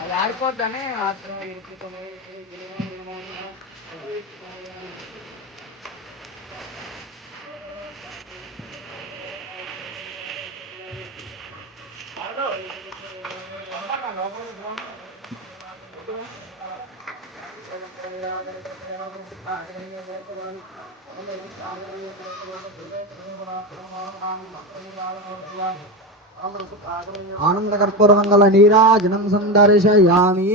అది ఆడిపోద్దని आनंदकर्पूरमंगल नीराजनं संदर्शयामि।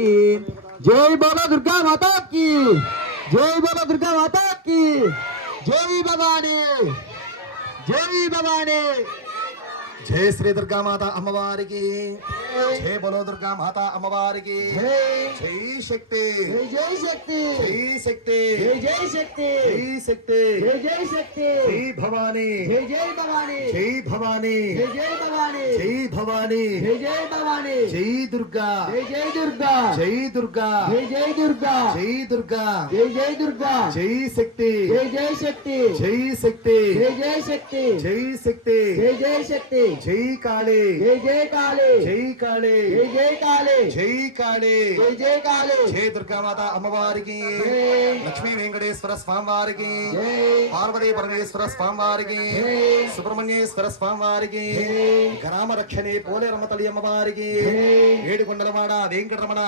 जय बोलो दुर्गा माता की, जय बोलो दुर्गा माता की, जय भवानी, जय भवानी। जय श्री दुर्गा माता अम्मवारी की, जय बोलो दुर्गा माता अम्मवारी की, जय शक्ति, जय शक्ति, जय शक्ति, जय शक्ति, जय शक्ति, जय शक्ति, जय भवानी, जय भवानी, जय भवानी, जय भवानी, जय भवानी, जय भवानी, जय दुर्गा, जय दुर्गा, जय दुर्गा, जय दुर्गा, जय दुर्गा, जय दुर्गा, जय शक्ति, जय शक्ति, जय शक्ति, जय शक्ति, जय शक्ति, जय शक्ति, जय काले, जय काले, जय काले, जय काले, जय काले, जय काले। जय दुर्गा माता अम्मवारी की, लक्ष्मी वेंकटेश्वर स्वामी वारी की, पार्वती परमेश्वर स्वामी वारी की, सुब्रह्मण्येश्वर स्वामी वारी की, ग्राम रक्षणे पोले रमतली अम्मवारी की, ఏడుకొండలవాడ వెంకటరమణ